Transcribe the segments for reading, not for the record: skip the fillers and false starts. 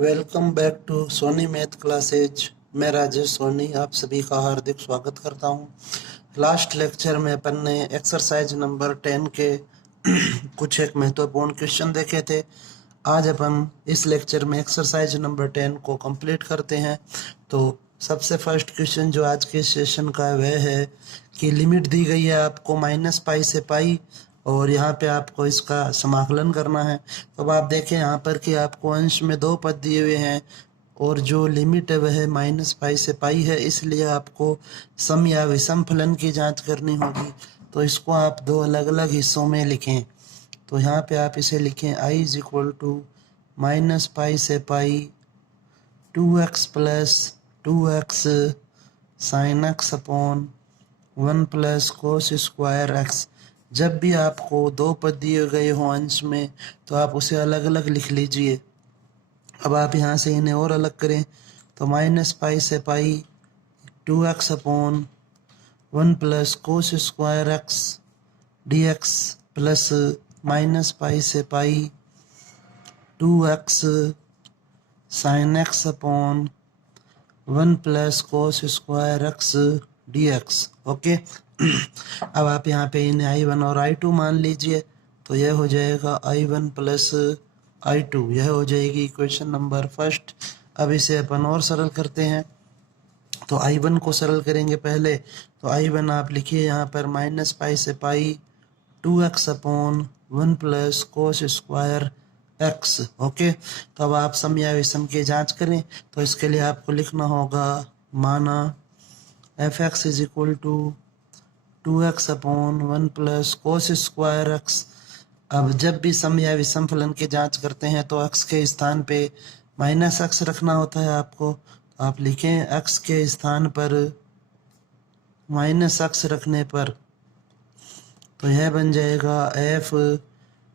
Welcome back to Soni math classes. मैं राजेश सोनी आप सभी का हार्दिक स्वागत करता हूं। लास्ट लेक्चर में अपन ने एक्सरसाइज नंबर 10 के कुछ एक महत्वपूर्ण क्वेश्चन देखे थे। आज अपन इस लेक्चर में एक्सरसाइज नंबर 10 को कंप्लीट करते हैं। तो सबसे फर्स्ट क्वेश्चन जो आज के सेशन का है वह है कि लिमिट दी गई है आपको -पाई से पाई और यहाँ पे आपको इसका समाकलन करना है। तो अब आप देखें यहाँ पर कि आपको अंश में दो पद दिए हुए हैं और जो लिमिट है वह -पाई से पाई है, इसलिए आपको सम या विषम फलन की जांच करनी होगी। तो इसको आप दो अलग अलग हिस्सों में लिखें। तो यहाँ पे आप इसे लिखें i is equal to -pi से pi 2x plus 2x sine x upon 1 plus cos square x। जब भी आपको दो पद दिए गए हों अंश में तो आप उसे अलग अलग लिख लीजिए। अब आप यहाँ से इन्हें और अलग करें तो -पाई से pi 2x upon 1 plus cos square x dx plus -pi से pi 2x sine x upon 1 plus cos square x dx। Okay अब आप यहाँ पे इन्हें I1 और I2 मान लीजिए। तो यह हो जाएगा I1 प्लस I2, यह हो जाएगी इक्वेशन नंबर फर्स्ट। अब इसे अपन और सरल करते हैं। तो I1 को सरल करेंगे पहले। तो I1 आप लिखिए यहाँ पर -पाई से pi 2x upon 1 plus cos square x। Okay तो अब आप सम या विषम की जांच करें। तो इसके लिए आपको लिखना होगा माना f(x) is equal to 2x upon 1 plus cos square x। अब जब भी सम या विषम फलन की जांच करते हैं तो x के स्थान पे -x रखना होता है आपको। तो आप लिखें x के स्थान पर -x रखने पर तो यह बन जाएगा f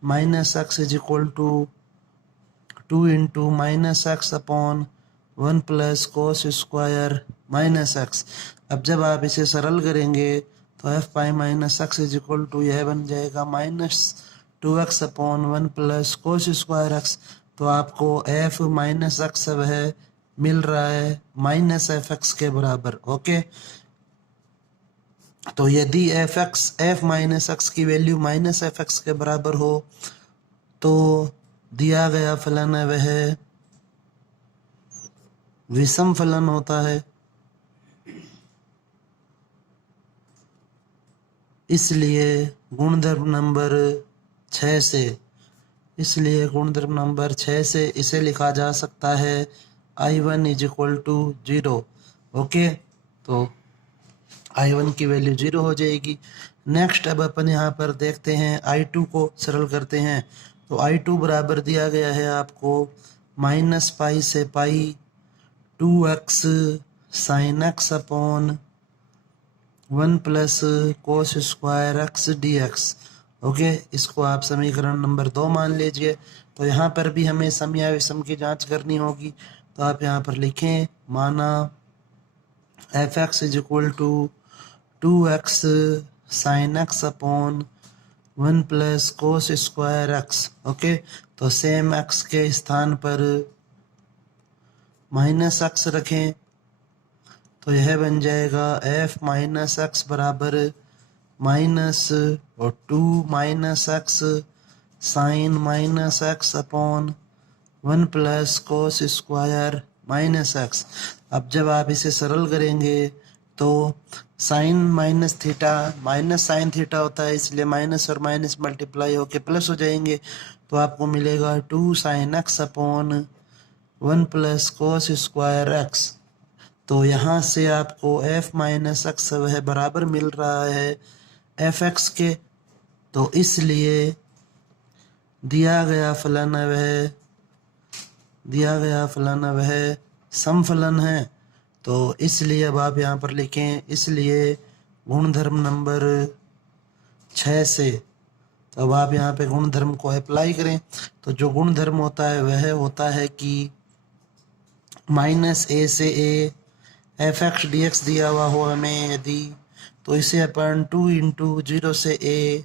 -x is equal to 2 into -x upon 1 plus cos square -x। अब जब आप इसे सरल करेंगे तो f pi -x is equal to यह बन जाएगा -2x upon 1 plus cos square x। तो आपको f -x वह मिल रहा है -fx के बराबर। ओके तो यदि f -x की वैल्यू -fx के बराबर हो तो दिया गया फलन है वह विषम फलन होता है। इसलिए गुणधर्म नंबर 6 से इसे लिखा जा सकता है I1 is equal to 0। Okay तो I1 की वैल्यू 0 हो जाएगी। नेक्स्ट अब अपन यहाँ पर देखते हैं I2 को सरल करते हैं। तो I2 बराबर दिया गया है आपको -पाई से pi 2x sine x upon 1 plus cos square x dx। Okay इसको आप समीकरण नंबर 2 मान लीजिए। तो यहाँ पर भी हमें सम या विषम की जांच करनी होगी। तो आप यहाँ पर लिखें माना f(x) is equal to 2x sine x upon 1 plus cos square x। Okay तो सेम x के स्थान पर -x रखें तो यह बन जाएगा f -x बराबर माइनस और 2 -x sine -x upon 1 plus cos square -x। अब जब आप इसे सरल करेंगे तो sine minus theta minus sine theta होता है, इसलिए माइनस और माइनस मल्टीप्लाई होके प्लस हो जाएंगे। तो आपको मिलेगा 2 sine x upon 1 plus cos square x। तो यहाँ से आपको f -x वह बराबर मिल रहा है f(x) के। तो इसलिए दिया गया फलन वह सम फलन है। तो इसलिए अब आप यहाँ पर लिखें इसलिए गुणधर्म नंबर 6 से। तो अब आप यहाँ पे गुणधर्म को अप्लाई करें। तो जो गुणधर्म होता है वह होता है कि -a से a f(x) dx दिया हुआ हो हमें यदि, तो इसे अपन 2 इंटू 0 से a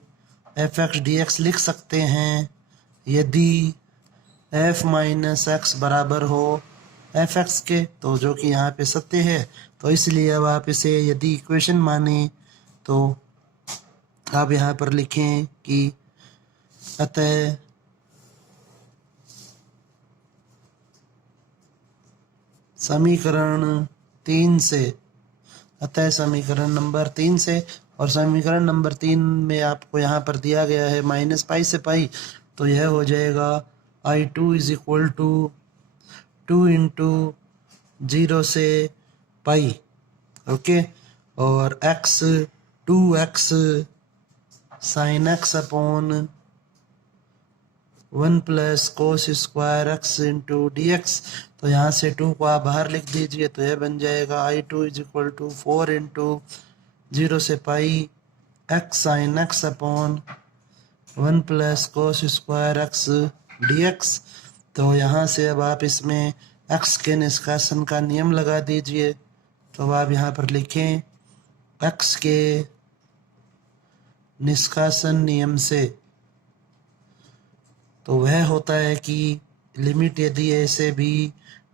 f(x) dx लिख सकते हैं। यदि एफ माइनस एक्स बराबर हो एफ एक्स के, तो जो कि यहाँ पे सत्य है। तो इसलिए अब आप इसे यदि इक्वेशन माने तो आप यहाँ पर लिखें कि अतः समीकरण 3 से, अतः समीकरण नंबर 3 से, और समीकरण नंबर 3 में आपको यहाँ पर दिया गया है माइनस पाई से पाई, तो यह हो जाएगा I2 is equal to 2 into 0 से पाई, ओके। और x 2x sign x upon 1 plus cos square x into d x. तो यहाँ से 2 को आप बाहर लिख दीजिए, तो यह बन जाएगा I2 is equal to 4 into 0 से pi x sine x upon 1 plus cos square x d x. तो यहाँ से अब आप इसमें x के निष्कासन का नियम लगा दीजिए। तो अब आप यहाँ पर लिखें x के निष्कासन नियम से, तो वह होता है कि लिमिट यदि ए से बी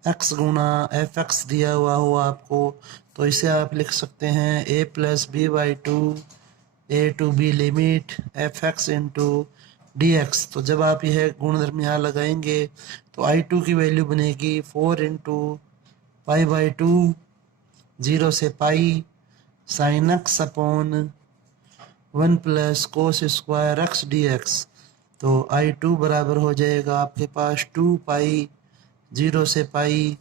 x गुना एफ एक्स दिया हुआ हो आपको, तो इसे आप लिख सकते हैं a plus b by two a to b limit f x into d x. तो जब आप यह गुणधर्म यहाँ लगाएंगे तो I2 की वैल्यू बनेगी 4 इंटू पाई बाई टू 0 से pi sine x upon 1 plus cos square x d x. तो I2 बराबर हो जाएगा आपके पास 2 पाई 0 से pi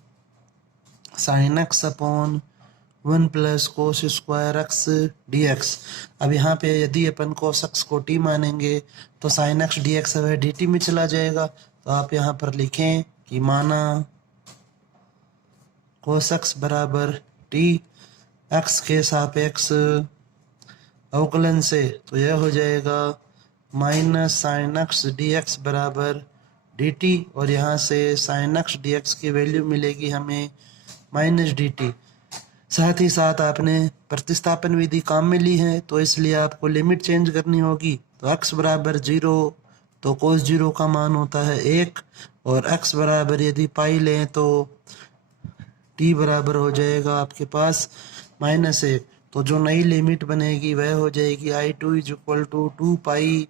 sine x upon 1 plus cos square x d x. अब यहाँ पे यदि अपन कोस एक्स को टी मानेंगे तो साइन एक्स डी एक्स वह डी टी में चला जाएगा। तो आप यहाँ पर लिखें कि माना कोस एक्स बराबर टी, एक्स के सापेक्ष अवकलन से, तो यह हो जाएगा minus sine x d x बराबर डी टी, और यहाँ से साइन एक्स डी एक्स की वैल्यू मिलेगी हमें माइनस डी टी। साथ ही साथ आपने प्रतिस्थापन विधि काम में ली है, तो इसलिए आपको लिमिट चेंज करनी होगी। तो x बराबर 0 तो कोस 0 का मान होता है 1, और x बराबर यदि पाई लें तो t बराबर हो जाएगा आपके पास -1। तो जो नई लिमिट बनेगी वह हो जाएगी I2 इज इक्वल टू 2 पाई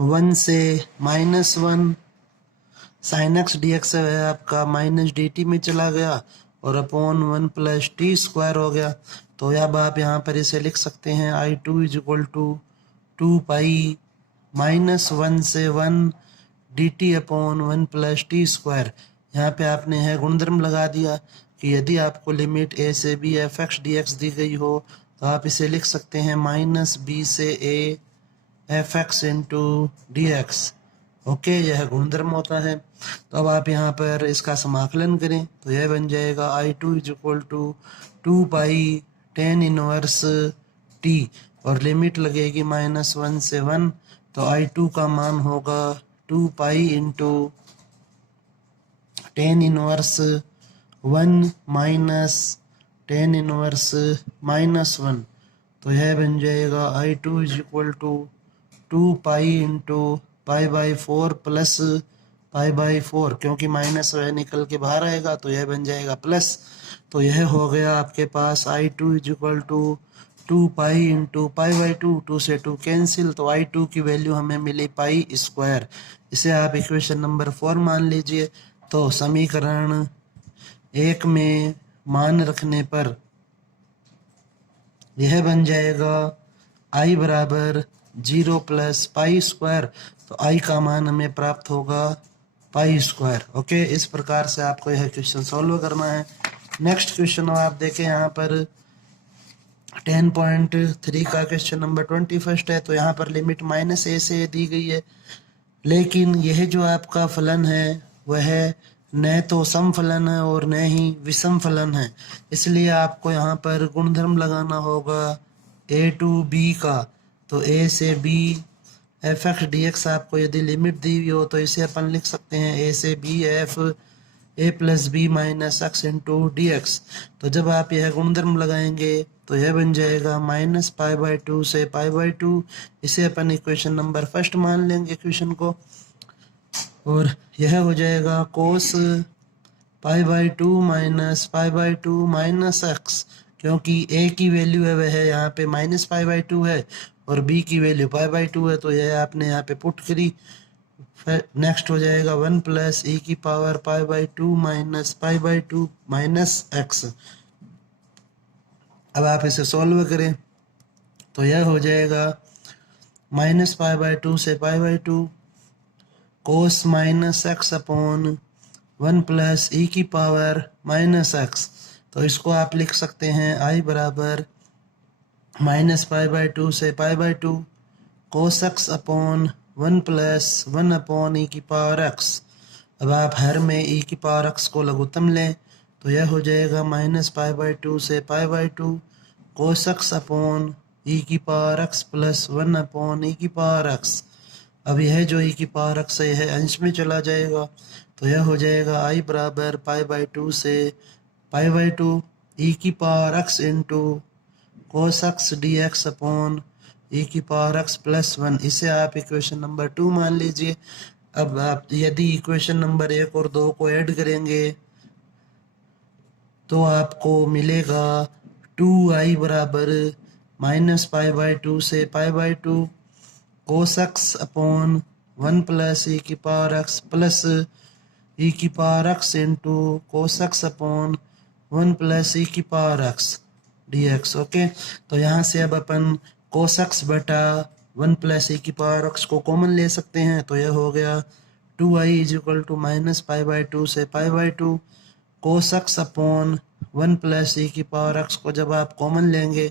1 से -1 साइन एक्स डी एक्स है आपका माइनस डी टी में चला गया, और अपॉन 1 प्लस टी स्क्वायर हो गया। तो अब आप यहाँ पर इसे लिख सकते हैं I2 इज इक्वल टू 2 पाई -1 से 1 D t upon 1 plus T square. यहाँ पे आपने है गुणधर्म लगा दिया कि यदि आपको लिमिट ए से b f x d x दी गई हो तो आप इसे लिख सकते हैं -b से a f x into d x, okay. यह गुणधर्म होता है। तो अब आप यहाँ पर इसका समाकलन करें तो यह बन जाएगा I2 is equal to 2 pi tan inverse t, और लिमिट लगेगी -1 से 1, तो I2 का मान होगा 2 pi into tan inverse 1 minus tan inverse -1। तो यह बन जाएगा I2 is equal to 2 pi into pi by 4 plus pi by 4, क्योंकि माइनस वह निकल के बाहर आएगा तो यह बन जाएगा प्लस। तो यह हो गया आपके पास I2 is equal to 2 pi into pi by 2, 2 से 2 कैंसिल, तो I2 की वैल्यू हमें मिली पाई स्क्वायर। इसे आप इक्वेशन नंबर 4 मान लीजिए। तो समीकरण 1 में मान रखने पर यह बन जाएगा I बराबर 0 प्लस पाई स्क्वायर, तो I का मान हमें प्राप्त होगा पाई स्क्वायर, ओके। इस प्रकार से आपको यह क्वेश्चन सॉल्व करना है। नेक्स्ट क्वेश्चन आप देखें यहाँ पर 10.3 का क्वेश्चन नंबर 21 है। तो यहाँ पर लिमिट -a से दी गई है, लेकिन यह जो आपका फलन है वह न तो सम फलन है और न ही विषम फलन है, इसलिए आपको यहाँ पर गुणधर्म लगाना होगा a टू b का। तो a से b F x d x आपको यदि लिमिट दी हुई हो तो इसे अपन लिख सकते हैं a से b f a plus b minus x into d x. तो जब आप यह गुणधर्म लगाएंगे तो यह बन जाएगा -पाई बाई 2 से पाई बाई 2। इसे अपन इक्वेशन नंबर 1 मान लेंगे इक्वेशन को। और यह हो जाएगा cos pi by two minus pi by two minus x, क्योंकि ए की वैल्यू है वह यहाँ पे माइनस पाई बाई टू है और बी की वैल्यू पाई बाई टू है, तो यह आपने यहाँ पे पुट करी। फिर नेक्स्ट हो जाएगा 1 प्लस ई की power pi by two minus pi by two minus x. अब आप इसे सॉल्व करें तो यह हो जाएगा माइनस पाई बाई टू से pi by two cos minus x upon 1 plus e की पावर माइनस एक्स। तो इसको आप लिख सकते हैं आई बराबर माइनस पाई बाई टू से pi by two cos x upon 1 plus 1 upon e की पावर एक्स। अब आप हर में ई की पावर एक्स को लघुत्तम लें तो यह हो जाएगा माइनस पाई बाई टू से pi by two cos x upon e की power x plus 1 upon e की पावर एक्स। अब यह जो ई की पावर एक्स है यह अंश में चला जाएगा, तो यह हो जाएगा आई बराबर पाई बाई टू से पाई बाई टू ई की power x into cos x d x upon e की पावर एक्स प्लस 1। इसे आप इक्वेशन नंबर 2 मान लीजिए। अब आप यदि इक्वेशन नंबर 1 और 2 को ऐड करेंगे तो आपको मिलेगा 2i बराबर माइनस पाई बाई टू से pi by two cos x upon 1 plus e की पावर एक्स प्लस ई की power x into cos x upon 1 plus e की power x d x. Okay, तो यहाँ से अब अपन कोस एक्स बटा 1 plus e की पावर एक्स को कॉमन ले सकते हैं, तो यह हो गया 2i is equal to minus pi by two से pi by two cos x upon 1 plus e की पावर एक्स को जब आप कॉमन लेंगे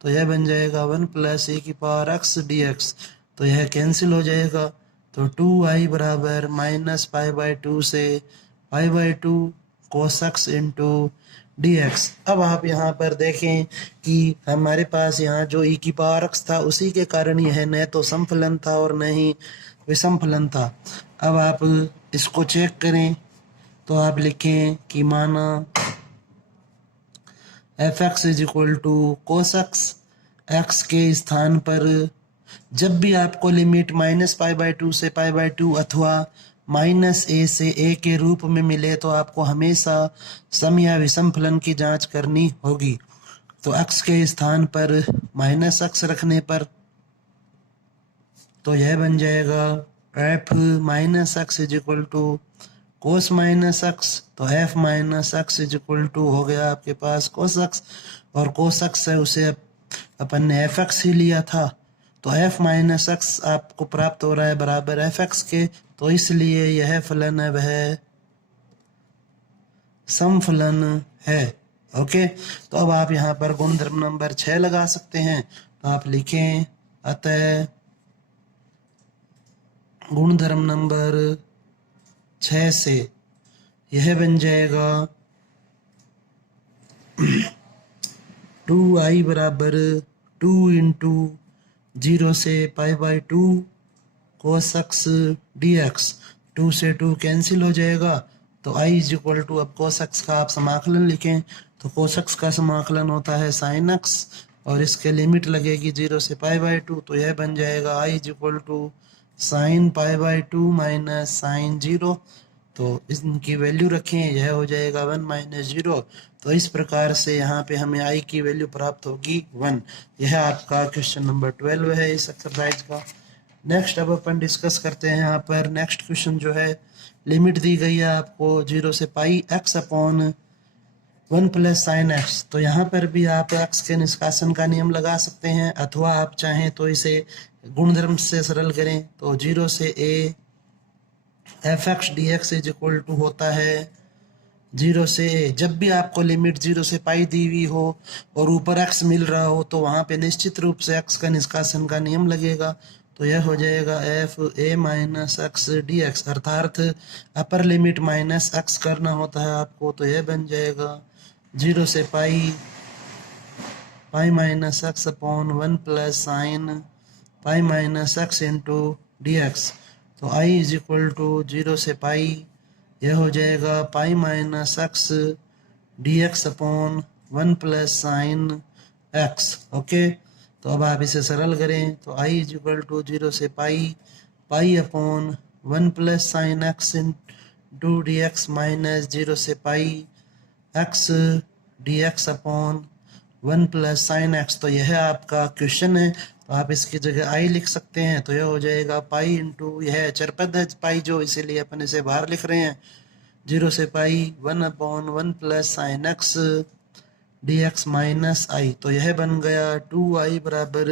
तो यह बन जाएगा 1 प्लस ई की पावर एक्स डी एक्स। तो यह कैंसिल हो जाएगा, तो 2i बराबर माइनस पाई बाई टू से pi by two cos x into d x. अब आप यहाँ पर देखें कि हमारे पास यहाँ जो ई की पावर एक्स था उसी के कारण यह न तो समफलन था और न ही विषम फलन था। अब आप इसको चेक करें तो आप लिखें कि माना f x is equal to cos x, x के स्थान पर जब भी आपको limit minus pi by two से पाई बाई टू अथवा माइनस ए से ए के रूप में मिले तो आपको हमेशा सम या विषम फलन की जांच करनी होगी। तो एक्स के स्थान पर माइनस एक्स रखने पर तो यह बन जाएगा f minus x is equal to cos minus x, तो f minus x is equal to हो गया आपके पास कोस एक्स, और कोस एक्स है उसे अपन ने एफ एक्स ही लिया था, तो एफ माइनस एक्स आपको प्राप्त हो रहा है बराबर एफ एक्स के, तो इसलिए यह फलन है वह समफलन है। ओके, तो अब आप यहाँ पर गुणधर्म नंबर 6 लगा सकते हैं, तो आप लिखें अतः गुणधर्म नंबर 6 से यह बन जाएगा 2i बराबर 2 इंटू 0 से pi by two cos x d x. 2 से 2 कैंसिल हो जाएगा, तो i इज इक्वल टू अब कोस एक्स का आप समाकलन लिखें तो कोस एक्स का समाकलन होता है साइन एक्स और इसके लिमिट लगेगी 0 से पाई बाई टू, तो यह बन जाएगा i is equal to sine pi by two minus sine 0। तो इनकी वैल्यू रखें, यह हो जाएगा 1 माइनस 0। तो इस प्रकार से यहाँ पे हमें i की वैल्यू प्राप्त होगी 1। यह आपका क्वेश्चन नंबर 12 है इस एक्सरसाइज का। नेक्स्ट अब अपन डिस्कस करते हैं यहाँ पर नेक्स्ट क्वेश्चन जो है, लिमिट दी गई है आपको 0 से pi x upon 1 plus sine x. तो यहाँ पर भी आप एक्स के निष्कासन का नियम लगा सकते हैं अथवा आप चाहें तो इसे गुणधर्म से सरल करें, तो 0 से a f x d x is equal to होता है 0 से a। जब भी आपको लिमिट 0 से पाई दी हुई हो और ऊपर x मिल रहा हो तो वहाँ पे निश्चित रूप से x का निष्कासन का नियम लगेगा, तो यह हो जाएगा F A minus x d x, अर्थात अपर लिमिट माइनस एक्स करना होता है आपको, तो यह बन जाएगा 0 से pi pi minus x upon 1 plus sine pi minus x into d x. तो i इज इक्वल टू 0 से पाई, यह हो जाएगा pi minus x d x upon 1 plus sine x. Okay, तो अब आप इसे सरल करें तो i इज इक्वल टू 0 से pi pi upon 1 plus sine x into d x minus 0 से pi x d x upon 1 plus sine x. तो यह आपका क्वेश्चन है, तो आप इसकी जगह आई लिख सकते हैं। तो यह हो जाएगा पाई इंटू, यह चरपद है पाई जो, इसीलिए अपन इसे बाहर लिख रहे हैं, 0 से pi 1 upon 1 plus sine x d x minus I. तो यह बन गया 2i बराबर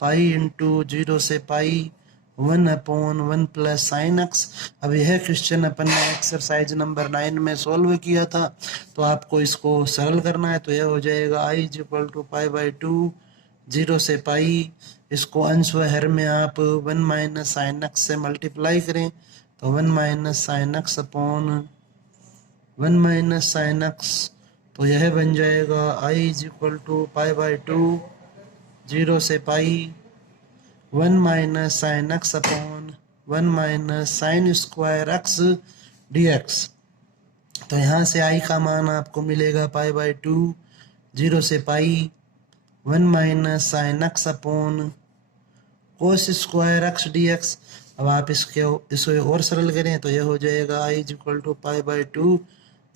पाई इंटू 0 से pi 1 upon 1 plus sine x. अब यह क्वेश्चन अपन ने एक्सरसाइज नंबर 9 में सोल्व किया था, तो आपको इसको सरल करना है। तो यह हो जाएगा I is equal to pi by 2 0 से पाई, इसको अंश व हर में आप 1 माइनस साइन एक्स से मल्टीप्लाई करें, तो 1 minus sine x upon 1 minus sine x. तो यह बन जाएगा I is equal to pi by 2 0 से pi 1 minus sine x upon 1 minus sine square x d x. तो यहाँ से आई का मान आपको मिलेगा पाई बाई 2 0 से pi 1 minus sine x upon कोस स्क्वायर एक्स डी एक्स। अब आप इसे और सरल करें, तो यह हो जाएगा I is equal to pi by 2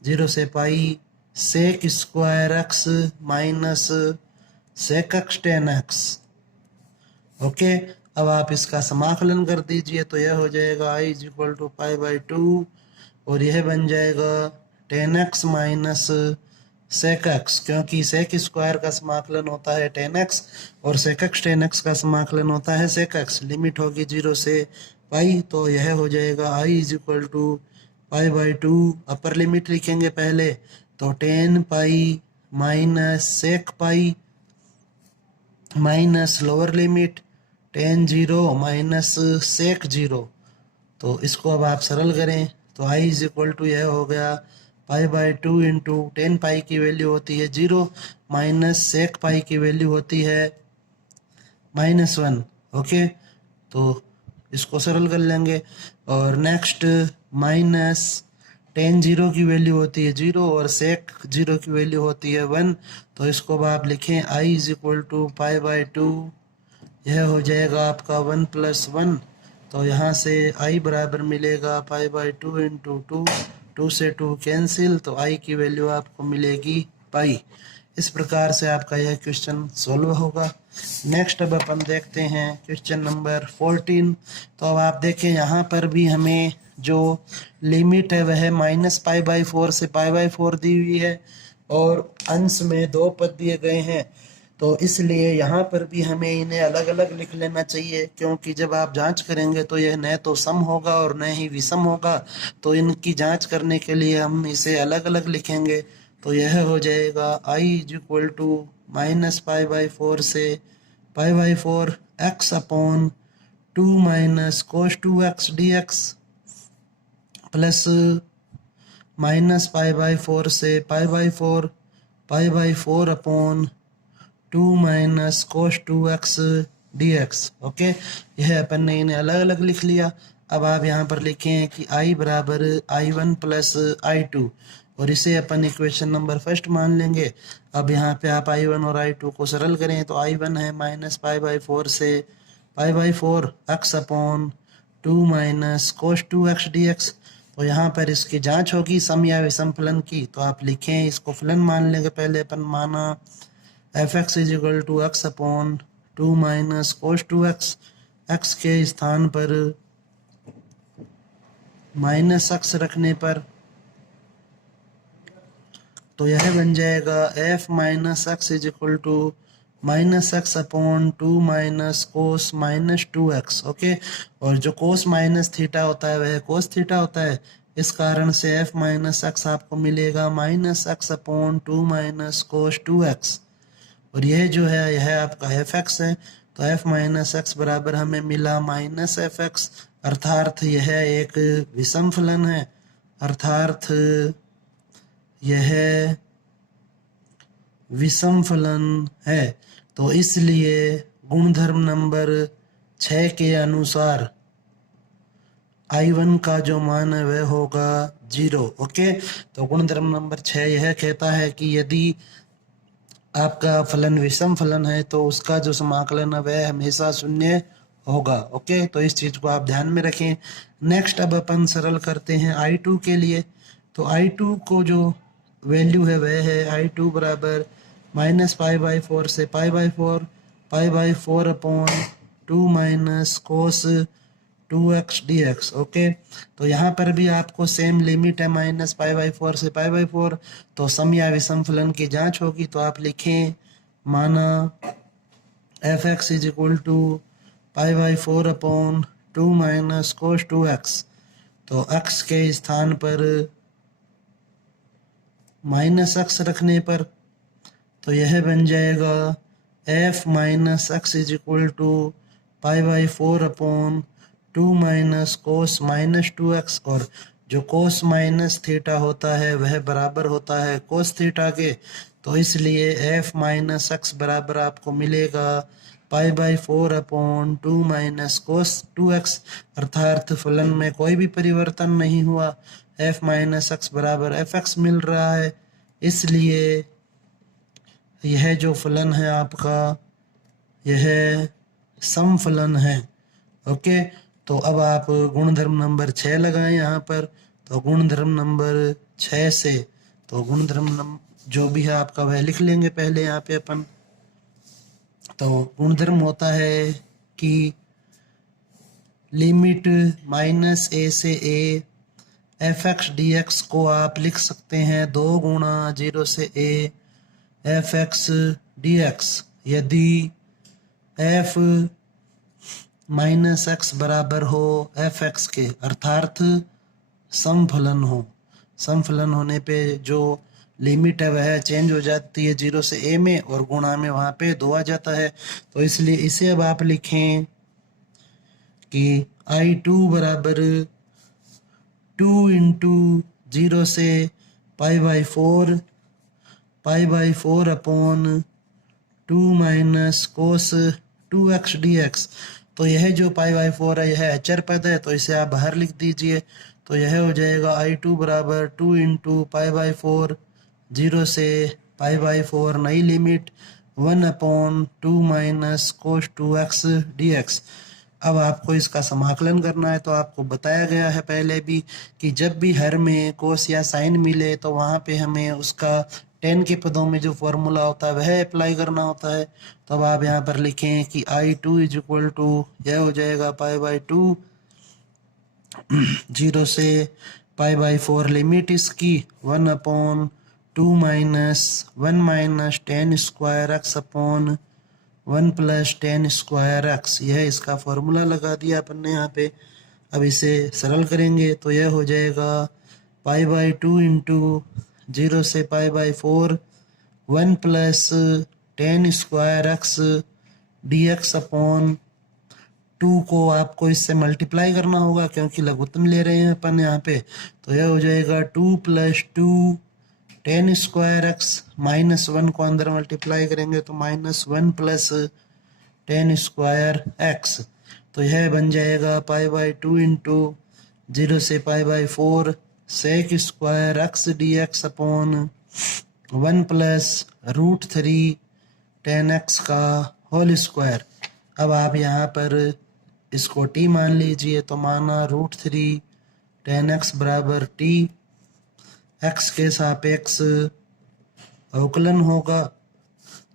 0 से pi sec square x minus sec x tan x. Okay, अब आप इसका समाकलन कर दीजिए, तो यह हो जाएगा I is equal to pi by 2 और यह बन जाएगा tan x minus sec x, क्योंकि सेक स्क्वायर का समाकलन होता है टेन एक्स और सेक एक्स टेन एक्स का समाकलन होता है सेक एक्स। लिमिट होगी 0 से पाई, तो यह हो जाएगा I is equal to pi by 2, upper limit लिखेंगे पहले, तो tan pi minus sec pi minus lower limit tan 0 minus sec 0। तो इसको अब आप सरल करें, तो आई इज इक्वल टू यह हो गया पाई बाई 2 इंटू टेन पाई की वैल्यू होती है 0 माइनस सेक पाई की वैल्यू होती है -1। ओके, तो इसको सरल कर लेंगे। और नेक्स्ट माइनस टेन 0 की वैल्यू होती है 0 और सेक 0 की वैल्यू होती है 1। तो इसको अब आप लिखें I is equal to pi by 2, यह हो जाएगा आपका 1 प्लस 1। तो यहाँ से आई बराबर मिलेगा पाई बाई 2 इंटू 2, 2 से 2 कैंसिल, तो आई की वैल्यू आपको मिलेगी पाई। इस प्रकार से आपका यह क्वेश्चन सॉल्व होगा। नेक्स्ट अब अपन देखते हैं क्वेश्चन नंबर 14। तो अब आप देखें यहाँ पर भी हमें जो लिमिट है वह माइनस पाई बाई 4 से पाई बाई 4 दी हुई है और अंश में 2 पद दिए गए हैं। तो इसलिए यहाँ पर भी हमें इन्हें अलग अलग लिख लेना चाहिए, क्योंकि जब आप जांच करेंगे तो यह न तो सम होगा और न ही विषम होगा। तो इनकी जांच करने के लिए हम इसे अलग अलग लिखेंगे। तो यह हो जाएगा I is equal to minus pi by 4 से pi by 4 x upon 2 minus cos 2 x d x plus minus pi by 4 से pi by 4 upon 2 minus cos 2 x d x. Okay, यह अपन ने इन्हें अलग अलग लिख लिया। अब आप यहाँ पर लिखें कि आई बराबर i1 प्लस i2 और इसे अपन इक्वेशन नंबर फर्स्ट मान लेंगे। अब यहाँ पे आप i1 और i2 को सरल करें, तो i1 है माइनस पाई बाई 4 से pi by 4 x upon 2 minus cos 2 x d x. तो यहाँ पर इसकी जांच होगी सम या विषम फलन की, तो आप लिखें, इसको फलन मान लेंगे पहले अपन, माना f x is equal to x upon 2 minus cos 2 x, x के स्थान पर माइनस एक्स रखने पर तो यह बन जाएगा f minus x is equal to minus x upon 2 minus cos minus 2 x. Okay, और जो कोस माइनस थीटा होता है वह कोस थीटा होता है, इस कारण से एफ माइनस एक्स आपको मिलेगा minus x upon 2 minus cos 2 x. और यह जो है यह आपका एफ एक्स है, तो एफ माइनस एक्स बराबर हमें मिला माइनस एफ एक्स, अर्थात यह एक विषम फलन है, अर्थात यह विषम फलन है। तो इसलिए गुणधर्म नंबर 6 के अनुसार I1 का जो मान है वह होगा 0। ओके, तो गुणधर्म नंबर 6 यह कहता है कि यदि आपका फलन विषम फलन है तो उसका जो समाकलन है वह हमेशा शून्य होगा। ओके, तो इस चीज को आप ध्यान में रखें। नेक्स्ट अब अपन सरल करते हैं I2 के लिए। तो I2 को जो वैल्यू है वह है I2 बराबर -π/4 से π/4, π/4 upon 2 minus cos 2x dx। Okay, तो यहाँ पर भी आपको सेम लिमिट है -π/4 से π/4। तो सम या विषम फलन की जांच होगी, तो आप लिखें माना f(x) is equal to π/4 upon 2 minus cos 2x। तो x के स्थान पर -x रखने पर तो यह बन जाएगा f minus x is equal to π/4 upon 2 minus cos -2x। और जो कोस माइनस थीटा होता है वह बराबर होता है कोस थीटा के। तो इसलिए f माइनस एक्स बराबर आपको मिलेगा π/4 अपॉन 2 माइनस कोस 2x, अर्थात फलन में कोई भी परिवर्तन नहीं हुआ। f माइनस एक्स बराबर fx मिल रहा है, इसलिए यह जो फलन है आपका यह सम फलन है। ओके, तो अब आप गुणधर्म नंबर 6 लगाएं यहाँ पर। तो गुणधर्म नंबर 6 से तो गुणधर्म जो भी है आपका वह लिख लेंगे पहले यहाँ पे अपन। तो गुणधर्म होता है कि लिमिट -a से a f(x) dx को आप लिख सकते हैं 2 गुणा 0 से a f(x) dx, यदि f -x बराबर हो f(x) के, अर्थात समफलन हो। समफलन होने पे जो लिमिट है वह चेंज हो जाती है 0 से a में, और गुणा में वहाँ पे 2 आ जाता है। तो इसलिए इसे अब आप लिखें कि I2 बराबर 2 इंटू 0 से π/4, π/4 upon 2 minus cos 2x dx। तो यह जो π/4 है यह अचर पद है, तो इसे आप बाहर लिख दीजिए। तो यह हो जाएगा I2 बराबर 2 इंटू π/4, 0 से π/4 नई limit 1 upon 2 minus cos 2x dx। अब आपको इसका समाकलन करना है। तो आपको बताया गया है पहले भी कि जब भी हर में कोस या साइन मिले तो वहाँ पे हमें उसका टेन के पदों में जो फॉर्मूला होता है वह अप्लाई करना होता है। तो अब आप यहाँ पर लिखें कि I2 इज इक्वल टू, यह हो जाएगा π/2, 0 से π/4 लिमिट इसकी 1 upon 2 minus 1 minus ten square x upon 1 plus ten square x. यह इसका फॉर्मूला लगा दिया अपन ने यहाँ पे। अब इसे सरल करेंगे तो यह हो जाएगा π/2 इंटू 0 से π/4 1 plus ten square x dx upon 2 को आपको इससे मल्टीप्लाई करना होगा क्योंकि लघुत्तम ले रहे हैं अपन यहाँ पे। तो यह हो जाएगा 2 + 2 टेन स्क्वायर एक्स, -1 को अंदर मल्टीप्लाई करेंगे तो -1 प्लस टेन स्क्वायर एक्स। तो यह बन जाएगा π/2 इंटू 0 से π/4 sec square x dx upon 1 plus √3 tan x का होल स्क्वायर। अब आप यहाँ पर इसको t मान लीजिए, तो माना √3 टेन एक्स बराबर t, x के सापेक्ष अवकलन होगा।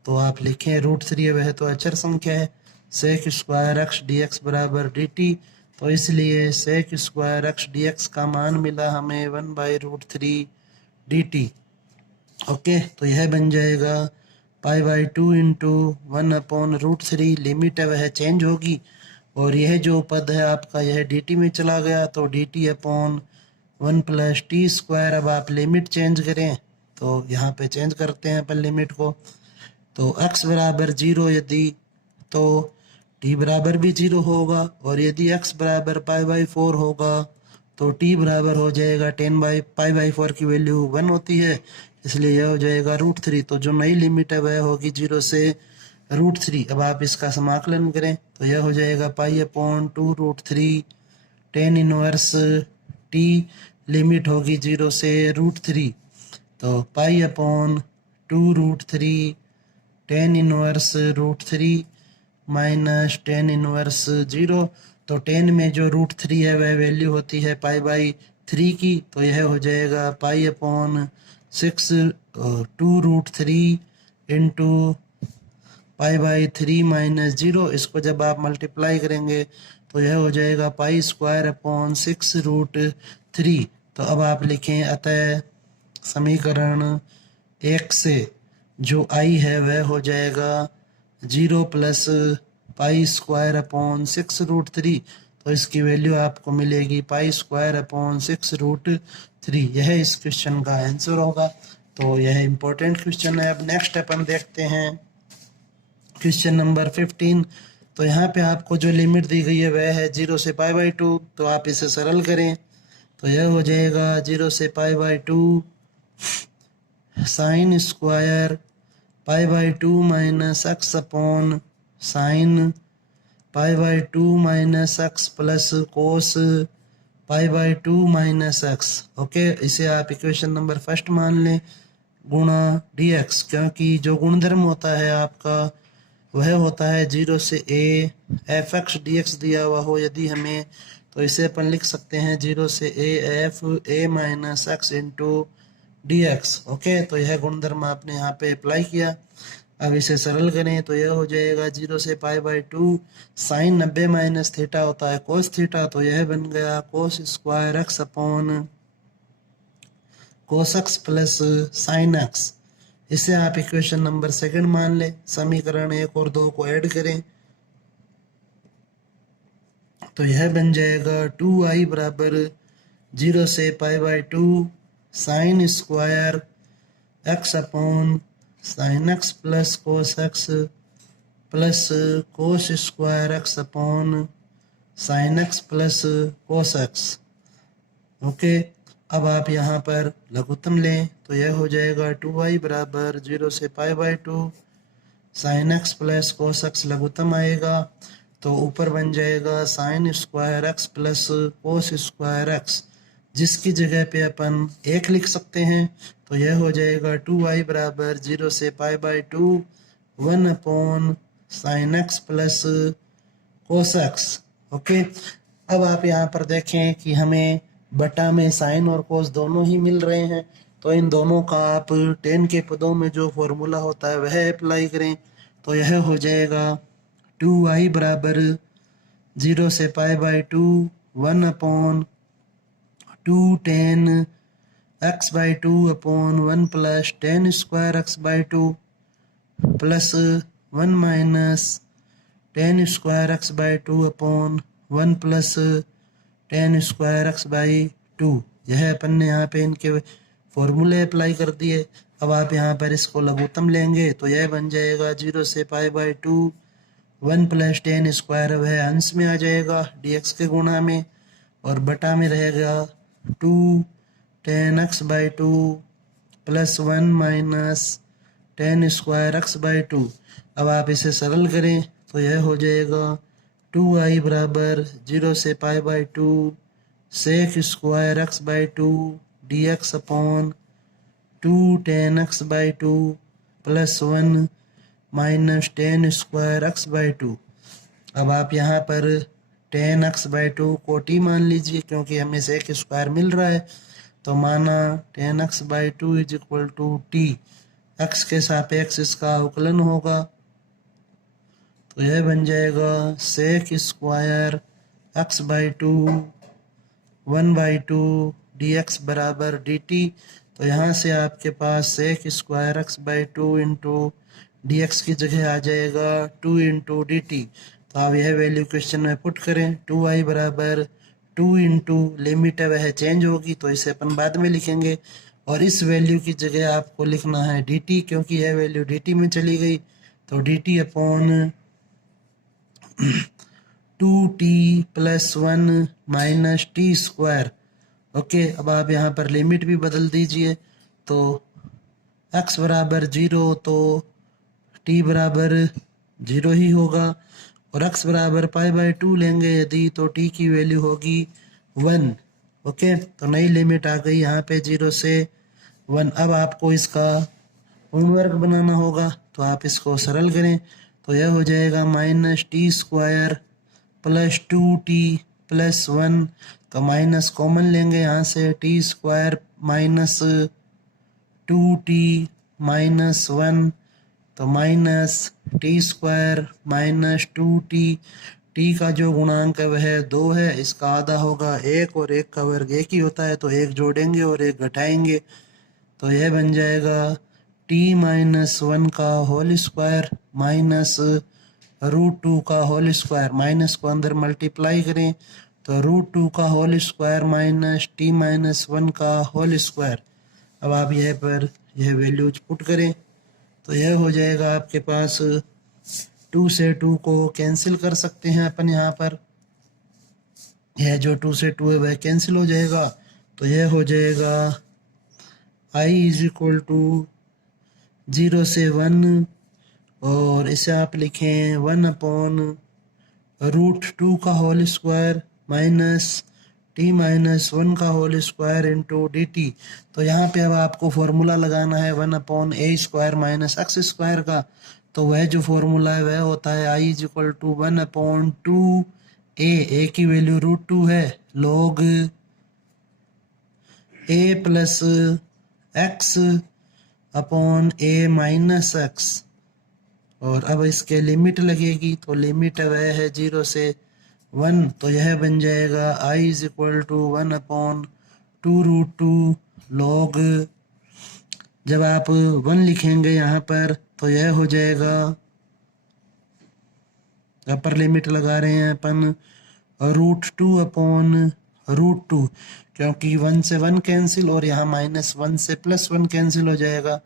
तो आप लिखें √3 वह तो अचर संख्या है, सेक स्क्वायर एक्स dx बराबर dt। तो इसलिए सेक स्क्वायर एक्स dx का मान मिला हमें 1/√3 dt। ओके, तो यह बन जाएगा π/2 इंटू 1 अपॉन √3, लिमिट है वह चेंज होगी और यह जो पद है आपका यह dt में चला गया, तो dt upon 1 plus T square. अब आप लिमिट चेंज करें तो यहाँ पे चेंज करते हैं अपन लिमिट को। तो x बराबर 0 यदि, तो t बराबर भी 0 होगा, और यदि x बराबर π/4 होगा तो t बराबर हो जाएगा 10/π/4 की वैल्यू 1 होती है, इसलिए यह हो जाएगा √3। तो जो नई लिमिट है वह होगी 0 से √3। अब आप इसका समाकलन करें तो यह हो जाएगा π/2√3 टेन इनवर्स t, लिमिट होगी 0 से √3। तो π/2√3 tan inverse √3 minus tan inverse 0। तो 10 में जो √3 है वह वैल्यू होती है π/3 की, तो यह हो जाएगा π/6 2√3 इंटू π/3 माइनस 0। इसको जब आप मल्टीप्लाई करेंगे तो यह हो जाएगा π²/6√3। तो अब आप लिखें अतः समीकरण 1 से जो i है वह हो जाएगा 0 प्लस π²/6√3। तो इसकी वैल्यू आपको मिलेगी π²/6√3। यह इस क्वेश्चन का आंसर होगा। तो यह इंपॉर्टेंट क्वेश्चन है। अब नेक्स्ट अपन देखते हैं क्वेश्चन नंबर 15। तो यहाँ पे आपको जो लिमिट दी गई है वह है 0 से π/2। तो आप इसे सरल करें तो यह हो जाएगा 0 से π/2 sine square π/2 minus x upon sine π/2 minus x plus cos π/2 minus x। Okay, इसे आप इक्वेशन नंबर फर्स्ट मान लें गुणा dx, क्योंकि जो गुणधर्म होता है आपका वह होता है 0 से a fx dx दिया हुआ हो यदि हमें, तो इसे अपन लिख सकते हैं 0 से a f a minus x into dx। Okay, तो यह गुणधर्म आपने यहाँ पे अप्लाई किया। अब इसे सरल करें तो यह हो जाएगा 0 से π/2 साइन 90 माइनस थीटा होता है कोस थीटा, तो यह बन गया कोस स्क्वायर x अपॉन कोस x प्लस साइन x। इसे आप इक्वेशन नंबर सेकंड मान लें। समीकरण 1 और 2 को ऐड करें तो यह बन जाएगा 2i बराबर 0 से π/2 sine square x upon sine x plus cos square x upon sine x plus cos x। Okay, अब आप यहाँ पर लघुत्तम लें तो यह हो जाएगा 2i बराबर 0 से π/2 sine x plus cos x, लघुत्तम आएगा तो ऊपर बन जाएगा sine square x plus cos square x, जिसकी जगह पे अपन 1 लिख सकते हैं। तो यह हो जाएगा 2i बराबर 0 से π/2 1 upon sine x plus cos x। Okay, अब आप यहाँ पर देखें कि हमें बटा में साइन और कोस दोनों ही मिल रहे हैं, तो इन दोनों का आप 10 के पदों में जो फॉर्मूला होता है वह अप्लाई करें तो यह हो जाएगा 2i बराबर 0 से π/2 1 upon 2 10 x/2 upon 1 plus 10 square x/2 plus 1 minus 10 square x/2 upon 1 plus 10 square x/2। यह अपन ने यहाँ पे इनके फॉर्मूले अप्लाई कर दिए। अब आप यहाँ पर इसको लघुत्तम लेंगे तो यह बन जाएगा 0 से π/2 1 प्लस 10 स्क्वायर, वह अंश में आ जाएगा dx के गुणा में, और बटा में रहेगा 2 10 x/2 plus 1 minus 10 square x/2। अब आप इसे सरल करें तो यह हो जाएगा 2i बराबर 0 से π/2 sec square x/2 dx upon 2 10 x/2 plus 1 minus 10 square x/2। अब आप यहाँ पर 10 x/2 को t मान लीजिए क्योंकि हमें सेक स्क्वायर मिल रहा है, तो माना 10 x/2 is equal to t, x के सापेक्ष इसका अवकलन होगा तो यह बन जाएगा सेक स्क्वायर x/2 1/2 dx बराबर dt। तो यहाँ से आपके पास sec square x/2 into dx की जगह आ जाएगा 2 इंटू dt। तो आप यह वैल्यू क्वेश्चन में पुट करें 2i बराबर 2 इंटू लिमिट है वह चेंज होगी तो इसे अपन बाद में लिखेंगे, और इस वैल्यू की जगह आपको लिखना है dt क्योंकि यह वैल्यू dt में चली गई, तो dt upon 2t plus 1 minus T square. Okay, अब आप यहाँ पर लिमिट भी बदल दीजिए तो x बराबर 0 तो t बराबर 0 ही होगा, और x बराबर π/2 लेंगे यदि तो t की वैल्यू होगी 1। ओके, तो नई लिमिट आ गई यहाँ पे 0 से 1। अब आपको इसका पूर्ण वर्ग बनाना होगा तो आप इसको सरल करें तो यह हो जाएगा minus T square plus 2t plus 1। तो माइनस कॉमन लेंगे यहाँ से, T square minus 2t minus 1, तो minus T square minus 2t। T का जो गुणांक है वह 2 है, इसका आधा होगा 1 और 1 का वर्ग 1 ही होता है, तो 1 जोड़ेंगे और 1 घटाएंगे, तो यह बन जाएगा टी माइनस 1 का होल स्क्वायर माइनस रूट 2 का होल स्क्वायर। माइनस को अंदर मल्टीप्लाई करें तो रूट 2 का whole square minus t minus 1 का होल स्क्वायर। अब आप यह पर यह वैल्यूज पुट करें तो यह हो जाएगा आपके पास 2 से 2 को कैंसिल कर सकते हैं अपन यहाँ पर, यह जो 2 से 2 है वह कैंसिल हो जाएगा, तो यह हो जाएगा i इज इक्वल टू 0 से 1 और इसे आप लिखें 1 अपॉन रूट 2 का whole square minus t minus 1 का whole square into d t. तो यहाँ पे अब आपको फॉर्मूला लगाना है 1 upon a square minus x square का, तो वह जो फॉर्मूला है वह होता है i is equal to 1 upon 2 a की वैल्यू रूट 2 है, log a plus x upon a minus x, और अब इसके लिमिट लगेगी, तो लिमिट वह है 0 से 1, तो यह बन जाएगा i is equal to 1 upon 2 root 2 log, जब आप 1 लिखेंगे यहाँ पर तो यह हो जाएगा, अपर लिमिट लगा रहे हैं अपन रूट 2 अपॉन रूट 2, क्योंकि 1 से 1 कैंसिल और यहाँ माइनस 1 से प्लस 1 कैंसिल हो जाएगा,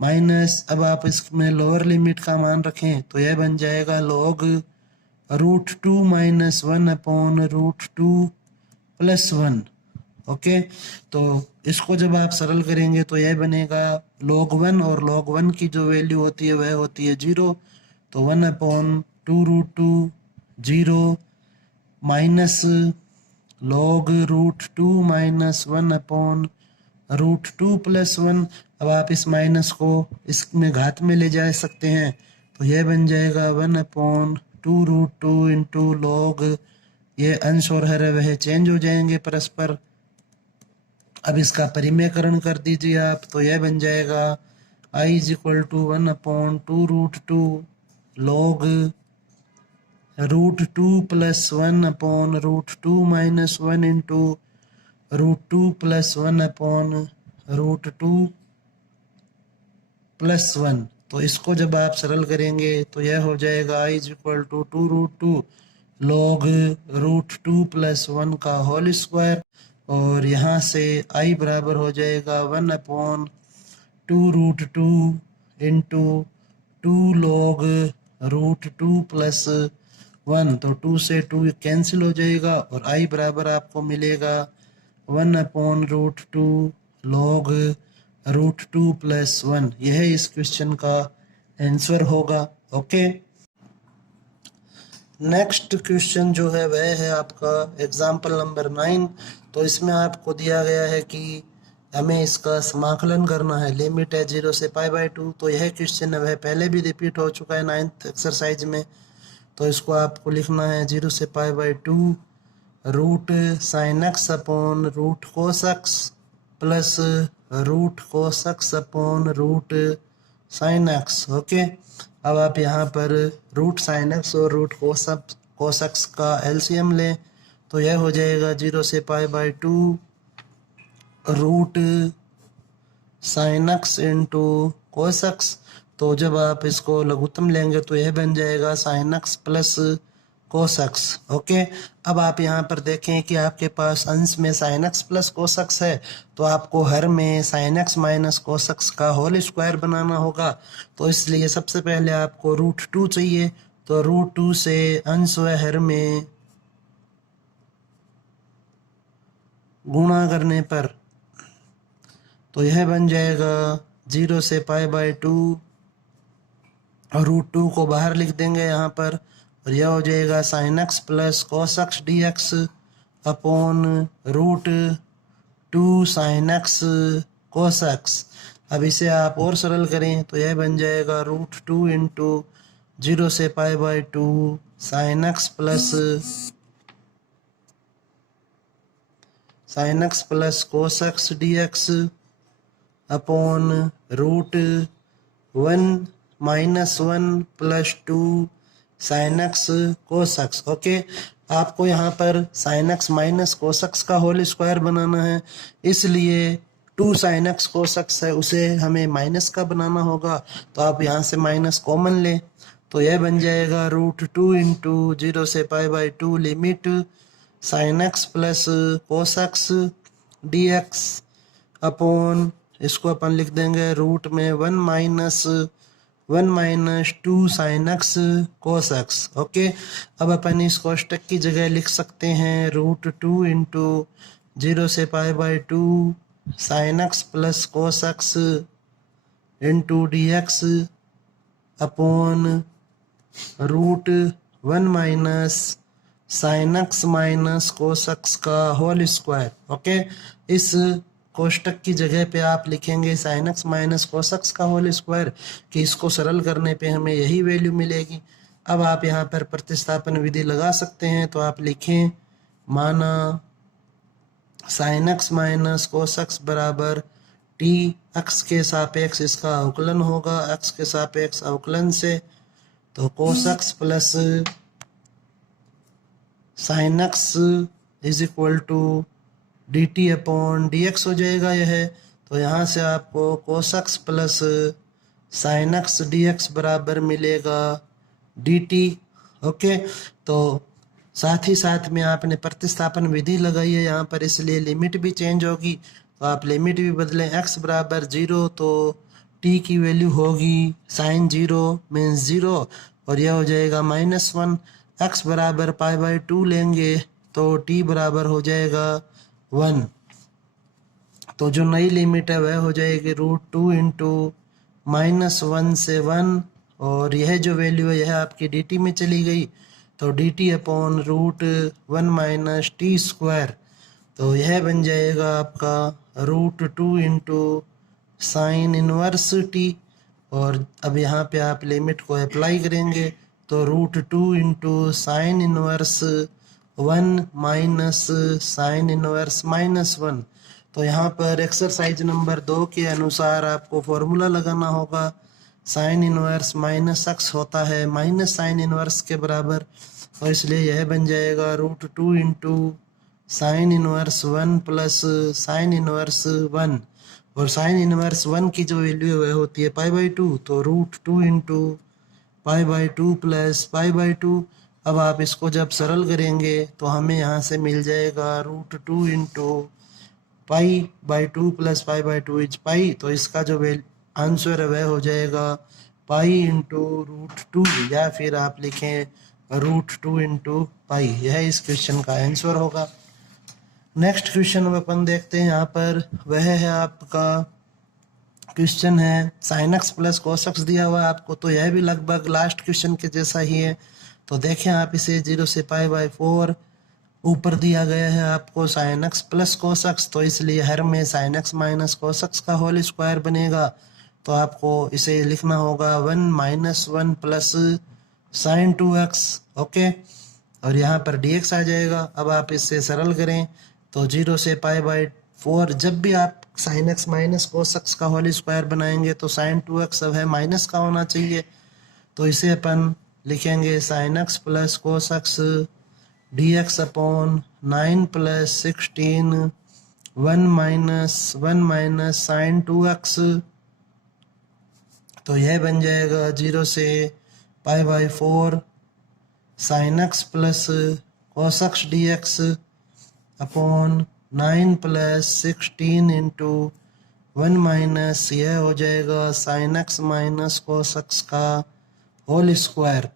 माइनस अब आप इसमें लोअर लिमिट का मान रखें तो यह बन जाएगा log root 2 minus 1 upon root 2 plus 1। Okay, तो इसको जब आप सरल करेंगे तो यह बनेगा log 1, और log 1 की जो वैल्यू होती है वह होती है 0, तो 1 upon 2 root 2 0 minus log root 2 minus 1 upon root 2 plus 1। अब आप इस माइनस को इसमें घात में ले जा सकते हैं, तो यह बन जाएगा 1 अपॉन 2 रूट 2 इंटू लॉग, ये अंश और हर वह चेंज हो जाएंगे परस्पर। अब इसका परिमेयकरण कर दीजिए आप, तो यह बन जाएगा i is equal to 1 upon 2 root 2 log root 2 plus 1 upon root 2 minus 1 into root 2 plus 1 upon root 2 plus 1। तो इसको जब आप सरल करेंगे तो यह हो जाएगा i is equal to 2 root 2 log root 2 plus 1 का होल स्क्वायर, और यहाँ से i बराबर हो जाएगा 1 upon 2 root 2 into 2 log root 2 plus 1, तो 2 से 2 कैंसिल हो जाएगा और i बराबर आपको मिलेगा 1 upon root 2 log root 2 plus 1। यह इस क्वेश्चन का आंसर होगा। ओके, नेक्स्ट क्वेश्चन जो है वह है आपका एग्जाम्पल नंबर 9। तो इसमें आपको दिया गया है कि हमें इसका समाकलन करना है, लिमिट है 0 से π/2। तो यह क्वेश्चन है वह पहले भी रिपीट हो चुका है 9th एक्सरसाइज में, तो इसको आपको लिखना है 0 से π/2 root sine x upon root cos x plus root cos x upon root sine x. Okay, अब आप यहाँ पर रूट साइन एक्स और रूट कोस एक्स का एलसीएम लें, तो यह हो जाएगा 0 से π/2 root sine x into cos x. तो जब आप इसको लघुत्तम लेंगे तो यह बन जाएगा sine x plus cos x. Okay, अब आप यहाँ पर देखें कि आपके पास अंश में sign x plus cos x है, तो आपको हर में sign x minus cos x का होल स्क्वायर बनाना होगा। तो इसलिए सबसे पहले आपको रूट 2 चाहिए, तो रूट 2 से अंश व हर में गुणा करने पर तो यह बन जाएगा 0 से π/2, रूट 2 को बाहर लिख देंगे यहाँ पर, और यह हो जाएगा sine x plus cos x d x upon root 2 sine x cos x. अब इसे आप और सरल करें तो यह बन जाएगा रूट 2 इंटू 0 से pi by 2 sine x plus cos x d x upon root 1 - 1 + 2 sine x cos x. Okay, आपको यहाँ पर sine x minus cos x का होल स्क्वायर बनाना है, इसलिए 2 साइन एक्स कोस एक्स है उसे हमें माइनस का बनाना होगा। तो आप यहाँ से माइनस कॉमन लें, तो यह बन जाएगा रूट 2 × 0 से pi by 2 limit sign x plus cos x d x upon, इसको अपन लिख देंगे रूट में 1 - 2 sine x cos x. Okay, अब अपन इस कोष्टक की जगह लिख सकते हैं रूट 2 × 0 से pi by 2 sine x plus cos x into d x upon root 1 - sine x minus cos x का होल स्क्वायर। ओके, इस कोष्टक की जगह पे आप लिखेंगे sine x minus cos x का होल स्क्वायर, कि इसको सरल करने पे हमें यही वैल्यू मिलेगी। अब आप यहाँ पर प्रतिस्थापन विधि लगा सकते हैं, तो आप लिखें माना sign x minus cos x बराबर टी एक्स के सापेक्ष इसका अवकलन होगा, एक्स के सापेक्ष अवकलन से, तो cos x plus sine x is equal to d t upon d x हो जाएगा यह। तो यहाँ से आपको cos x plus sine x d x बराबर मिलेगा डी टी। ओके, तो साथ ही साथ में आपने प्रतिस्थापन विधि लगाई है यहाँ पर, इसलिए लिमिट भी चेंज होगी, तो आप लिमिट भी बदलें। एक्स बराबर 0 तो टी की वैल्यू होगी साइन 0 मीन्स 0 और यह हो जाएगा -1। एक्स बराबर पाई बाई 2 लेंगे तो टी बराबर हो जाएगा 1। तो जो नई लिमिट है वह हो जाएगी रूट 2 × -1 से 1 और यह जो वैल्यू है यह आपकी डी टी में चली गई, तो d t upon root 1 - t square. तो यह बन जाएगा आपका रूट 2 × साइन इनवर्स टी, और अब यहाँ पे आप लिमिट को अप्लाई करेंगे, तो root 2 × sine inverse 1 minus sine inverse -1। तो यहाँ पर एक्सरसाइज नंबर 2 के अनुसार आपको फॉर्मूला लगाना होगा। साइन इनवर्स माइनस एक्स होता है माइनस साइन इनवर्स के बराबर, और इसलिए यह बन जाएगा root 2 × sine inverse 1 plus sine inverse 1, और साइन इनवर्स 1 की जो वैल्यू है वह होती है पाई बाई 2, तो root 2 × pi by 2 plus pi by 2। अब आप इसको जब सरल करेंगे तो हमें यहाँ से मिल जाएगा root 2 × pi by 2 plus pi by 2 is pi, तो इसका जो आंसर है वह हो जाएगा पाई × रूट 2, या फिर आप लिखें रूट 2 × पाई। यह इस क्वेश्चन का आंसर होगा। नेक्स्ट क्वेश्चन अपन देखते हैं यहाँ पर, वह है आपका क्वेश्चन है sign x plus cos x दिया हुआ है आपको, तो यह भी लगभग लास्ट क्वेश्चन के जैसा ही है। तो देखें आप इसे 0 से पाई बाई 4 ऊपर दिया गया है आपको sign x plus cos x, तो इसलिए हर में sign x minus cos x का होल स्क्वायर बनेगा। तो आपको इसे लिखना होगा 1 - 1 प्लस साइन 2x। ओके, और यहाँ पर dx आ जाएगा। अब आप इससे सरल करें तो 0 से पाई बाई 4, जब भी आप sign x minus cos x का होल स्क्वायर बनाएंगे तो साइन 2x अब है माइनस का होना चाहिए, तो इसे अपन लिखेंगे sine x plus cos x d x upon 9 + 16 1 - sine 2x। तो यह बन जाएगा 0 से pi by 4 sine x plus cos x d x upon 9 + 16 × 1 - यह हो जाएगा sine x minus cos x का होल स्क्वायर।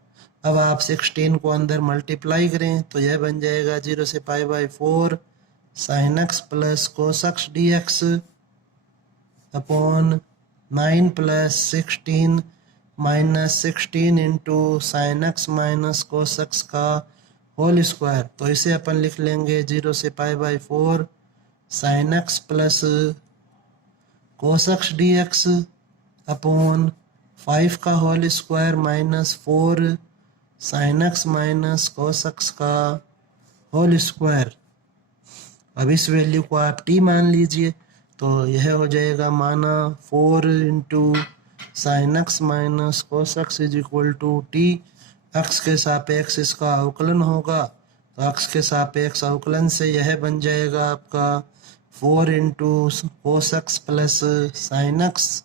अब आप 16 को अंदर मल्टीप्लाई करें तो यह बन जाएगा 0 से pi by 4 sine x plus cos x d x upon 9 + 16 -16 × sine x minus cos x का होल स्क्वायर। तो इसे अपन लिख लेंगे 0 से pi by 4 sine x plus cos x d x upon 5 का whole square minus 4 sine x minus cos x का whole square. अब इस वैल्यू को आप t मान लीजिए, तो यह हो जाएगा माना 4 into sine x minus cos x is equal to t. X के सापेक्ष इसका अवकलन होगा, तो एक्स के सापेक्ष अवकलन से यह बन जाएगा आपका 4 into cos x plus sine x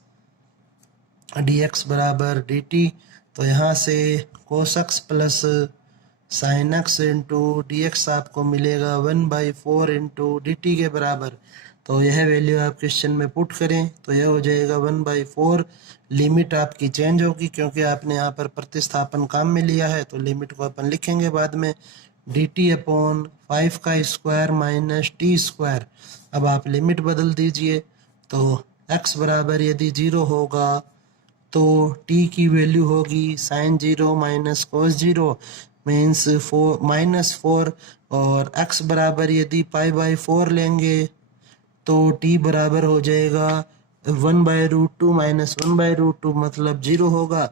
d x बराबर डी टी। तो यहाँ से कोस x plus sine x into d x आपको मिलेगा 1/4 इंटू डी टी के बराबर। तो यह वैल्यू आप क्वेश्चन में पुट करें तो यह हो जाएगा 1/4। लिमिट आपकी चेंज होगी क्योंकि आपने यहाँ पर प्रतिस्थापन काम में लिया है, तो लिमिट को अपन लिखेंगे बाद में डी टी अपॉन 5 का स्क्वायर माइनस टी स्क्वायर। अब आप लिमिट बदल दीजिए, तो x बराबर यदि 0 होगा तो t की वैल्यू होगी साइन 0 माइनस कोस 0 मीन्स -4, और x बराबर यदि π/4 लेंगे तो t बराबर हो जाएगा 1/√2 माइनस 1/√2 मतलब 0 होगा।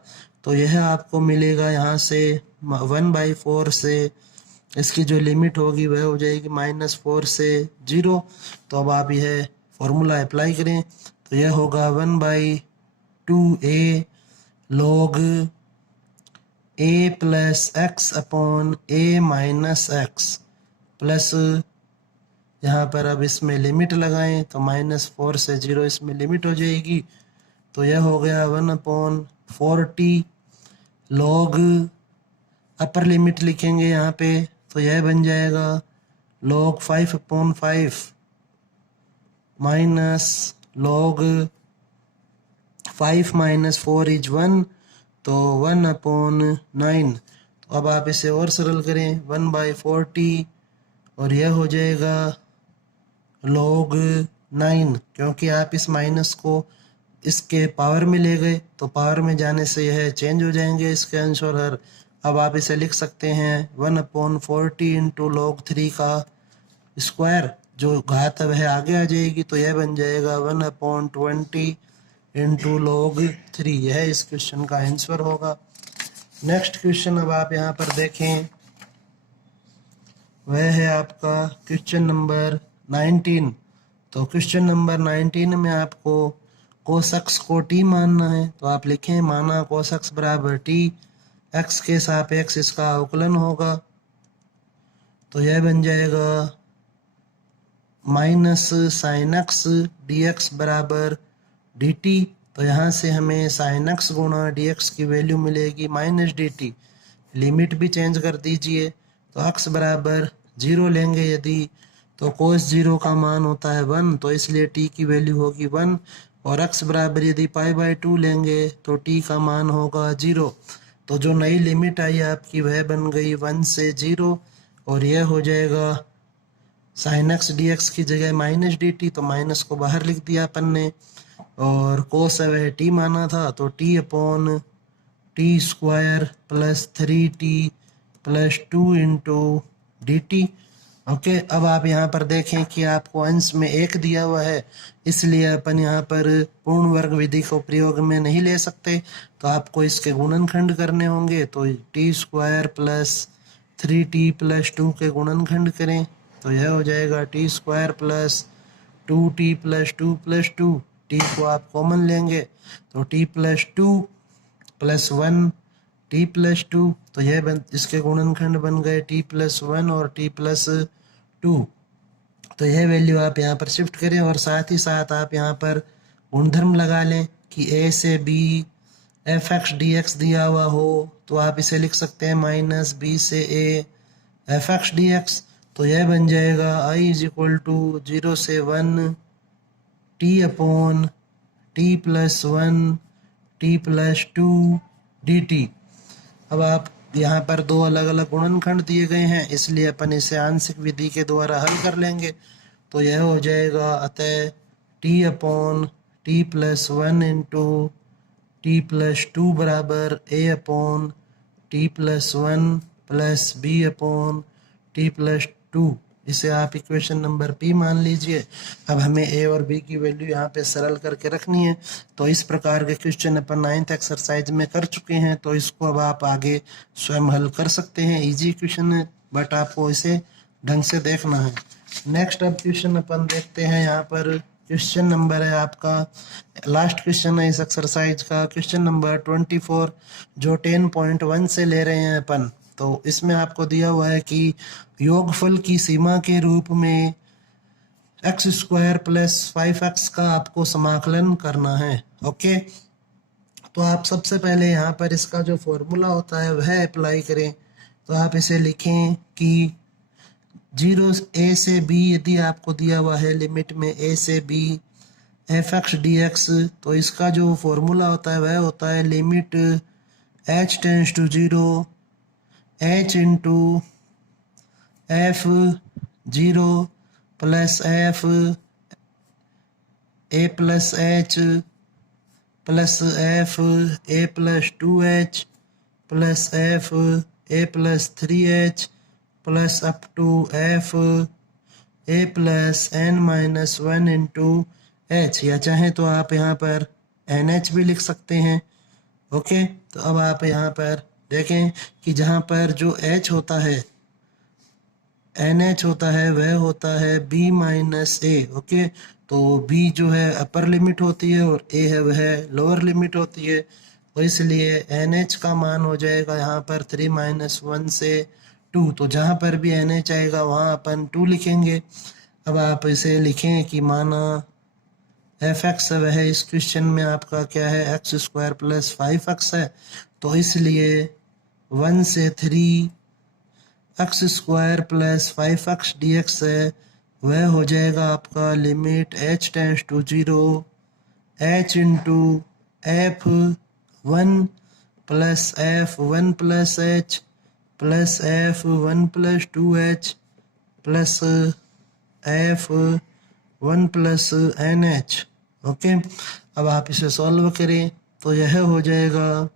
तो यह आपको मिलेगा यहाँ से 1/4 से इसकी जो लिमिट होगी वह हो जाएगी -4 से 0। तो अब आप यह फॉर्मूला अप्लाई करें तो यह होगा 1/2a log a plus x upon a minus x plus यहाँ पर अब इसमें लिमिट लगाएं तो -4 से 0 इसमें लिमिट हो जाएगी। तो यह हो गया 1/4t log अपर लिमिट लिखेंगे यहाँ पे तो यह बन जाएगा log 5/5 minus log 5 minus 4 is 1, तो 1/9। तो अब आप इसे और सरल करें 1/4t और यह हो जाएगा log 9, क्योंकि आप इस माइनस को इसके पावर में ले गए तो पावर में जाने से यह चेंज हो जाएंगे इसके अंश और हर। अब आप इसे लिख सकते हैं 1/40 इंटू log 3 का स्क्वायर, जो घात अब है आगे आ जाएगी तो यह बन जाएगा 1/20 इंटू log 3। यह इस क्वेश्चन का आंसर होगा। नेक्स्ट क्वेश्चन अब आप यहाँ पर देखें, वह है आपका क्वेश्चन नंबर 19। तो क्वेश्चन नंबर 19 में आपको कोस एक्स को t मानना है, तो आप लिखें माना कोस एक्स बराबर t, एक्स के सापेक्ष इसका अवकलन होगा, तो यह बन जाएगा minus sine x d x बराबर डी टी। तो यहाँ से हमें साइन एक्स गुणा डी एक्स की वैल्यू मिलेगी माइनस डी टी। लिमिट भी चेंज कर दीजिए, तो एक्स बराबर 0 लेंगे यदि तो कोस 0 का मान होता है 1, तो इसलिए t की वैल्यू होगी 1, और x बराबर यदि π/2 लेंगे तो t का मान होगा 0। तो जो नई लिमिट आई आपकी वह बन गई 1 से 0, और यह हो जाएगा साइन एक्स डी एक्स की जगह माइनस डी टी, तो माइनस को बाहर लिख दिया अपन ने, और कोस वह t माना था तो t upon T square plus 3t plus 2 into d T. Okay, अब आप यहाँ पर देखें कि आपको अंश में 1 दिया हुआ है, इसलिए अपन यहाँ पर पूर्ण वर्ग विधि को प्रयोग में नहीं ले सकते, तो आपको इसके गुणनखंड करने होंगे। तो T square plus 3t plus 2 के गुणनखंड करें तो यह हो जाएगा T square plus 2t plus 2 plus 2। T को आप कॉमन लेंगे तो t plus 2 plus 1 t plus 2, तो यह इसके गुणनखंड बन गए t प्लस 1 और t प्लस 2। तो यह वैल्यू आप यहाँ पर शिफ्ट करें, और साथ ही साथ आप यहाँ पर गुणधर्म लगा लें कि a से b F x d x दिया हुआ हो, तो आप इसे लिख सकते हैं माइनस b से a f x d x. तो यह बन जाएगा i इज इक्वल टू 0 से 1 t upon t plus 1 t plus 2 D T. अब आप यहाँ पर दो अलग अलग गुणनखंड दिए गए हैं, इसलिए अपन इसे आंशिक विधि के द्वारा हल कर लेंगे। तो यह हो जाएगा अतः t upon t plus 1 into t plus 2 बराबर a upon t plus 1 plus b upon t plus 2। इसे आप इक्वेशन नंबर P मान लीजिए। अब हमें A और B की वैल्यू यहाँ पे सरल करके रखनी है। तो इस प्रकार के क्वेश्चन अपन 9th एक्सरसाइज में कर चुके हैं, तो इसको अब आप आगे स्वयं हल कर सकते हैं। इजी क्वेश्चन है, बट आपको इसे ढंग से देखना है। नेक्स्ट अब क्वेश्चन अपन देखते हैं। यहाँ पर क्वेश्चन नंबर है आपका, लास्ट क्वेश्चन है इस एक्सरसाइज का, क्वेश्चन नंबर 24, जो 10.1 से ले रहे हैं अपन। तो इसमें आपको दिया हुआ है कि योगफल की सीमा के रूप में x² प्लस 5x का आपको समाकलन करना है। ओके, तो आप सबसे पहले यहाँ पर इसका जो फॉर्मूला होता है वह अप्लाई करें। तो आप इसे लिखें कि 0 a से b यदि आपको दिया हुआ है लिमिट में a से b f(x) dx, तो इसका जो फॉर्मूला होता है वह होता है limit h tends to 0 h into f 0 plus f a plus h plus f a प्लस 2h plus f a plus 3h plus up to f a plus n-1 into h, या चाहे तो आप यहाँ पर nh भी लिख सकते हैं। ओके, तो अब आप यहाँ पर देखें कि जहाँ पर जो h होता है, nh होता है, वह होता है b माइनस a। ओके, तो b जो है अपर लिमिट होती है और a है वह लोअर लिमिट होती है। तो इसलिए nh का मान हो जाएगा यहाँ पर 3-1 से 2। तो जहाँ पर भी nh आएगा वहाँ अपन 2 लिखेंगे। अब आप इसे लिखें कि माना f(x) वह इस क्वेश्चन में आपका क्या है, x² प्लस 5x है। तो इसलिए 1 से 3 x² प्लस 5x dx है, वह हो जाएगा आपका limit h tends to 0 h into f(1) plus f(1) plus h plus f(1) plus 2h plus f(1) plus nh। Okay, अब आप इसे सॉल्व करें तो यह हो जाएगा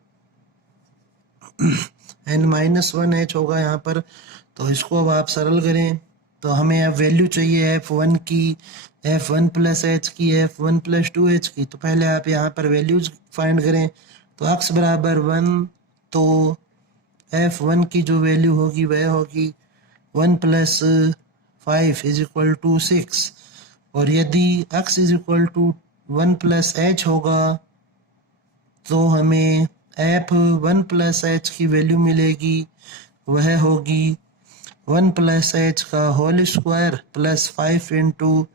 n-1h होगा यहाँ पर। तो इसको अब आप सरल करें तो हमें अब वैल्यू चाहिए f(1) की, f(1) प्लस h की, f(1) प्लस 2h की। तो पहले आप यहाँ पर वैल्यूज फाइंड करें। तो x बराबर 1, तो f(1) की जो वैल्यू होगी वह होगी 1 प्लस 5 इज इक्वल टू 6। और यदि x is equal to 1 plus h होगा तो हमें f(1) प्लस h की वैल्यू मिलेगी, वह होगी 1 प्लस h का whole square plus 5 into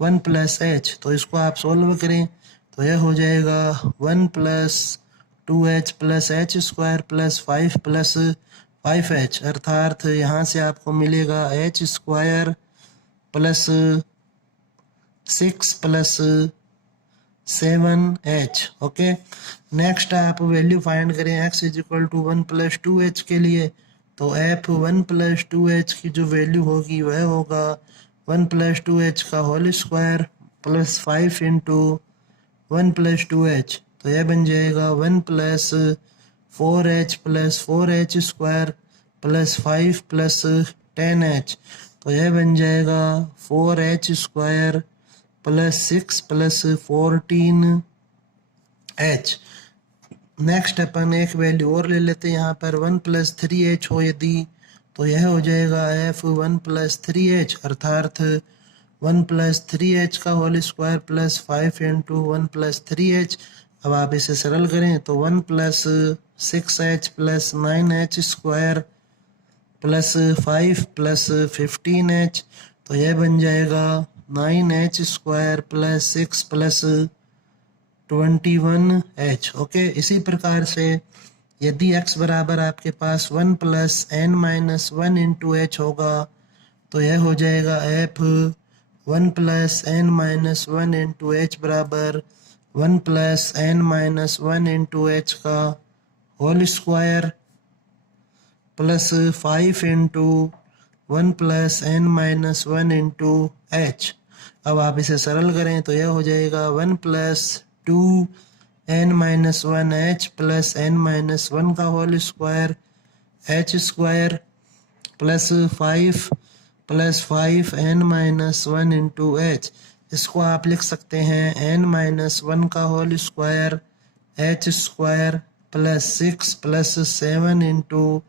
1 plus h। तो इसको आप सोल्व करें तो यह हो जाएगा 1 plus 2h plus h² plus 5 plus 5h, अर्थात यहाँ से आपको मिलेगा h² plus 6 plus 7h। Okay, next आप वैल्यू फाइंड करें x is equal to 1 plus 2h के लिए। तो f(1) प्लस 2h की जो वैल्यू होगी वह होगा 1 प्लस 2h का whole square plus 5 into 1 plus 2h। तो यह बन जाएगा 1 plus 4h plus 4h² plus 5 plus 10h। तो यह बन जाएगा 4h² plus 6 plus 14h। Next अपन एक वैल्यू और ले लेते हैं यहाँ पर 1 प्लस 3h हो यदि, तो यह हो जाएगा f(1) प्लस 3h, अर्थात 1 प्लस 3h का whole square plus 5 into 1 plus 3h। अब आप इसे सरल करें तो 1 plus 6h plus 9h² plus 5 plus 15h। तो यह बन जाएगा 9h² plus 6 plus 21h। Okay, इसी प्रकार से यदि x बराबर आपके पास 1 प्लस n-1 इंटू h होगा तो यह हो जाएगा f(1) plus n-1 into h बराबर 1 प्लस n-1 इंटू h का whole square plus 5 into 1 plus n-1 into h। अब आप इसे सरल करें तो यह हो जाएगा 1 plus 2n-1 h plus n-1 का whole square h² plus 5 plus 5n-1 into h. इसको आप लिख सकते हैं n-1 का whole square h square plus 6 plus 7 into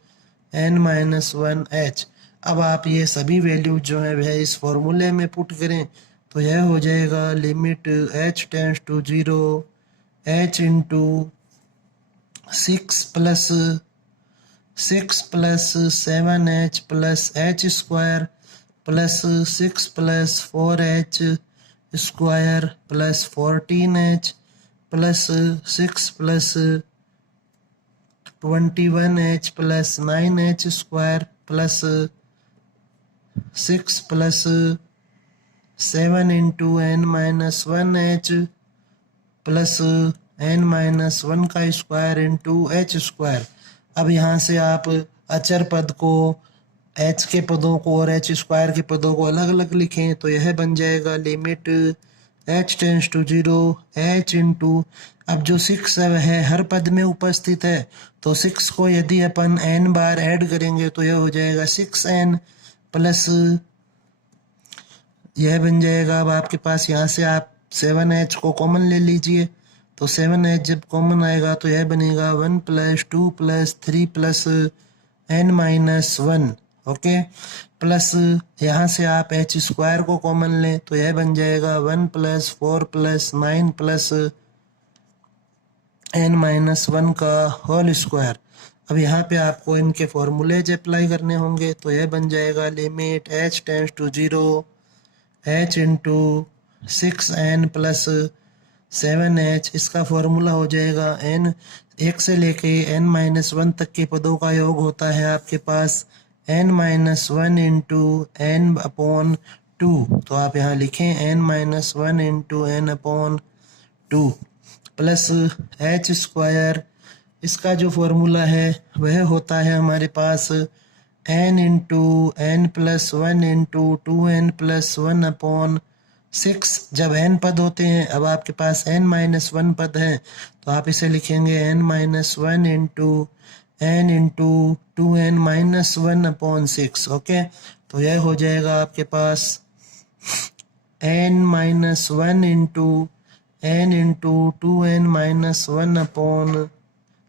n-1 h. अब आप ये सभी वैल्यू जो है वह इस फॉर्मूले में पुट करें तो यह हो जाएगा limit h tends to 0 h into 6 plus 7h plus h square plus 6 plus 4h square plus 14h plus 6 plus 21h plus 9h square plus 6 plus 7 into n-1h plus n-1 का स्क्वायर इंटू h स्क्वायर। अब यहाँ से आप अचर पद को, h के पदों को और h स्क्वायर के पदों को अलग अलग लिखें तो यह बन जाएगा limit h tends to 0 h into, अब जो 6 है हर पद में उपस्थित है तो 6 को यदि अपन n बार ऐड करेंगे तो यह हो जाएगा 6n प्लस यह बन जाएगा। अब आपके पास यहाँ से आप 7h को कॉमन ले लीजिए तो 7h जब कॉमन आएगा तो यह बनेगा 1 plus 2 plus 3 plus n-1 okay, plus यहाँ से आप h स्क्वायर को कॉमन लें तो यह बन जाएगा 1 प्लस 4 प्लस 9 प्लस n-1 का होल स्क्वायर। अब यहाँ पे आपको इनके फॉर्मूलेज अप्लाई करने होंगे तो यह बन जाएगा limit h tends to 0 h into 6n plus 7h। इसका फॉर्मूला हो जाएगा n 1 से लेके n-1 तक के पदों का योग होता है आपके पास n-1 इंटू n अपॉन 2, तो आप यहाँ लिखें n-1 into n upon 2 plus h square. इसका जो फॉर्मूला है वह होता है हमारे पास n into n plus 1 into 2n plus 1 upon 6। जब n पद होते हैं, अब आपके पास n-1 पद है तो आप इसे लिखेंगे n-1 into n into 2n minus 1 upon 6 okay. तो यह हो जाएगा आपके पास n-1 into n into 2n minus 1 upon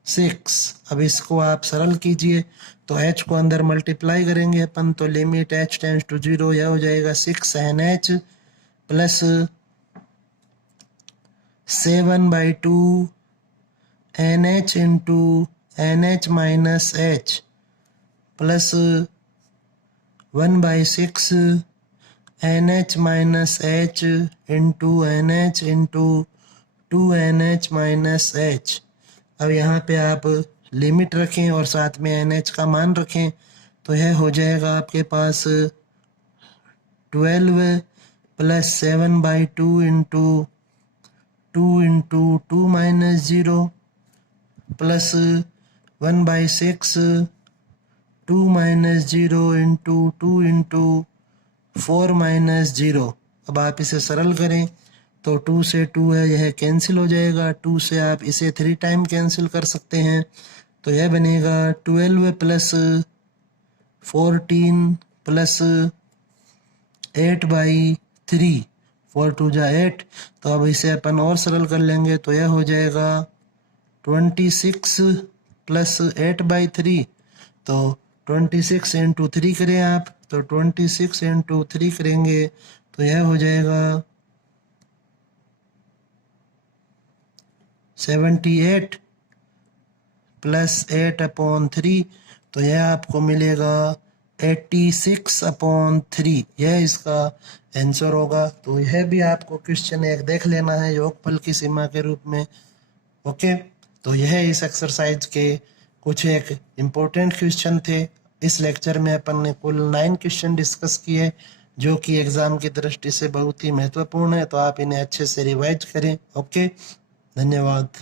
6। अब इसको आप सरल कीजिए तो h को अंदर मल्टीप्लाई करेंगे अपन तो लिमिट h टेंड्स टू 0 यह हो जाएगा 6n-h plus 7/2 n-h into n-h minus h plus 1/6 n-h minus h into n-h into 2n-h minus h। अब यहाँ पे आप लिमिट रखें और साथ में NH का मान रखें तो यह हो जाएगा आपके पास 12 plus 7/2 into 2 minus 0 plus 1/6 2 minus 0 into 2 into 4 minus 0। अब आप इसे सरल करें तो 2 से 2 है यह कैंसिल हो जाएगा, 2 से आप इसे 3 टाइम कैंसिल कर सकते हैं तो यह बनेगा 12 प्लस 14 प्लस 8/3 4 2 जा 8। तो अब इसे अपन और सरल कर लेंगे तो यह हो जाएगा 26 प्लस 8/3। तो 26 इंटू 3 करें आप तो 26 इंटू 3 करेंगे तो यह हो जाएगा 78 प्लस 8/3 तो यह आपको मिलेगा 86/3। यह इसका आंसर होगा। तो यह भी आपको क्वेश्चन एक देख लेना है योगफल की सीमा के रूप में ओके। तो यह इस एक्सरसाइज के कुछ एक इम्पोर्टेंट क्वेश्चन थे। इस लेक्चर में अपन ने कुल 9 क्वेश्चन डिस्कस किए जो कि एग्जाम की दृष्टि से बहुत ही महत्वपूर्ण है, तो आप इन्हें अच्छे से रिवाइज करें ओके। धन्यवाद।